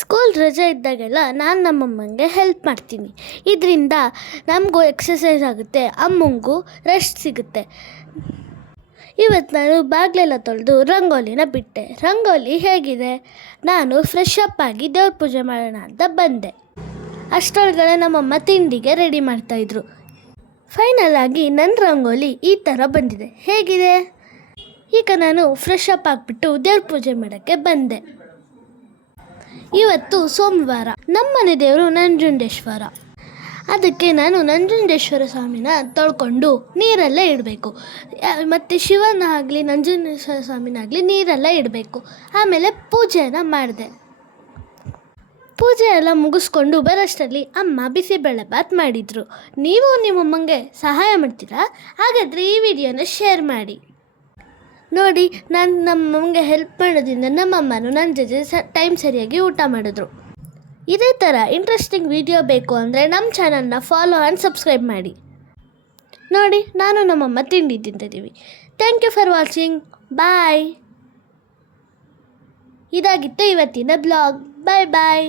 School ರಜೆ ಇದ್ದಾಗೆಲ್ಲ ನಾನು ನಮ್ಮಮ್ಮಂಗೆ ಹೆಲ್ಪ್ ಮಾಡ್ತೀನಿ. ಇದರಿಂದ ನಮಗೂ ಎಕ್ಸಸೈಸ್ ಆಗುತ್ತೆ, ಅಮ್ಮಂಗೂ ರೆಸ್ಟ್ ಸಿಗುತ್ತೆ. ಇವತ್ತು ನಾನು ಬಾಗಿಲೆಲ್ಲ ತೊಳೆದು ರಂಗೋಲಿನ ಬಿಟ್ಟೆ. ರಂಗೋಲಿ ಹೇಗಿದೆ? ನಾನು ಫ್ರೆಶ್ ಅಪ್ ಆಗಿ ದೇವ್ರ ಪೂಜೆ ಮಾಡೋಣ ಅಂತ ಬಂದೆ. ಅಷ್ಟರೊಳಗಡೆ ನಮ್ಮಮ್ಮ ತಿಂಡಿಗೆ ರೆಡಿ ಮಾಡ್ತಾಯಿದ್ರು. ಫೈನಲ್ ಆಗಿ ನನ್ನ ರಂಗೋಲಿ ಈ ಥರ ಬಂದಿದೆ. ಹೇಗಿದೆ? ಈಗ ನಾನು ಫ್ರೆಶ್ ಅಪ್ ಆಗಿಬಿಟ್ಟು ದೇವ್ರ ಪೂಜೆ ಮಾಡೋಕ್ಕೆ ಬಂದೆ. ಇವತ್ತು ಸೋಮವಾರ. ನಮ್ಮನೆ ದೇವರು ನಂಜುಂಡೇಶ್ವರ. ಅದಕ್ಕೆ ನಾನು ನಂಜುಂಡೇಶ್ವರ ಸ್ವಾಮಿನ ತೊಳ್ಕೊಂಡು ನೀರಲ್ಲೇ ಇಡಬೇಕು. ಮತ್ತು ಶಿವನ ಆಗಲಿ ನಂಜುಂಡೇಶ್ವರ ಸ್ವಾಮಿನಾಗಲಿ ನೀರಲ್ಲೇ ಇಡಬೇಕು. ಆಮೇಲೆ ಪೂಜೆಯನ್ನು ಮಾಡಿದೆ. ಪೂಜೆ ಎಲ್ಲ ಮುಗಿಸ್ಕೊಂಡು ಬರೋಷ್ಟರಲ್ಲಿ ಅಮ್ಮ ಬಿಸಿಬೇಳೆಬಾತ್ ಮಾಡಿದರು. ನೀವು ನಿಮ್ಮಮ್ಮಂಗೆ ಸಹಾಯ ಮಾಡ್ತೀರಾ? ಹಾಗಾದರೆ ಈ ವಿಡಿಯೋನ ಶೇರ್ ಮಾಡಿ. ನೋಡಿ, ನಾನು ನಮ್ಮಮ್ಮಂಗೆ ಹೆಲ್ಪ್ ಮಾಡೋದ್ರಿಂದ ನಮ್ಮಮ್ಮನೂ ನನ್ನ ಜೊತೆ ಟೈಮ್ ಸರಿಯಾಗಿ ಊಟ ಮಾಡಿದ್ರು. ಇದೇ ಥರ ಇಂಟ್ರೆಸ್ಟಿಂಗ್ ವಿಡಿಯೋ ಬೇಕು ಅಂದರೆ ನಮ್ಮ ಚಾನಲ್ನ ಫಾಲೋ ಆ್ಯಂಡ್ ಸಬ್ಸ್ಕ್ರೈಬ್ ಮಾಡಿ. ನೋಡಿ, ನಾನು ನಮ್ಮಮ್ಮ ತಿಂಡಿ ತಿಂತಿದ್ದೀವಿ. Thank you for watching. Bye. ಇದಾಗಿತ್ತು ಇವತ್ತಿನ ಬ್ಲಾಗ್. ಬಾಯ್ ಬಾಯ್.